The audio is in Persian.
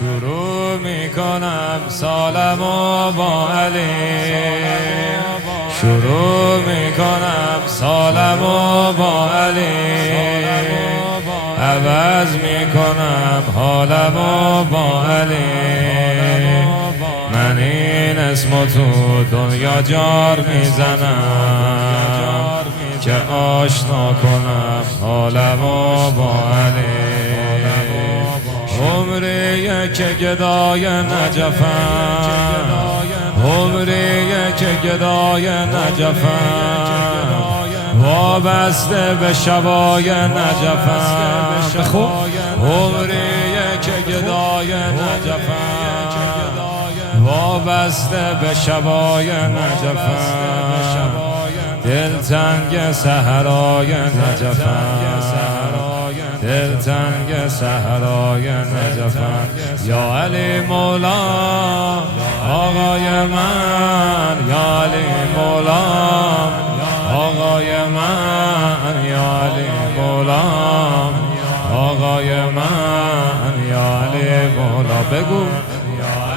شروع میکنم سالمو با علی، شروع میکنم سالمو با علی، عوض میکنم حالمو با علی. من این اسمو تو دنیا جار میزنم که آشنا کنم حالمو با علی. عمریه که گدای نجفم، عمریه که گدای نجفم، وابسته به شبای نجفم. عمریه که گدای نجفم، وابسته به شبای نجفم، دلتنگ صحرای نجفم، دلتنگ صحرای نجفم. یا علی مولا آقای من، یا علی مولا آقای من، یا علی مولا آقای من، یا علی مولا. بگو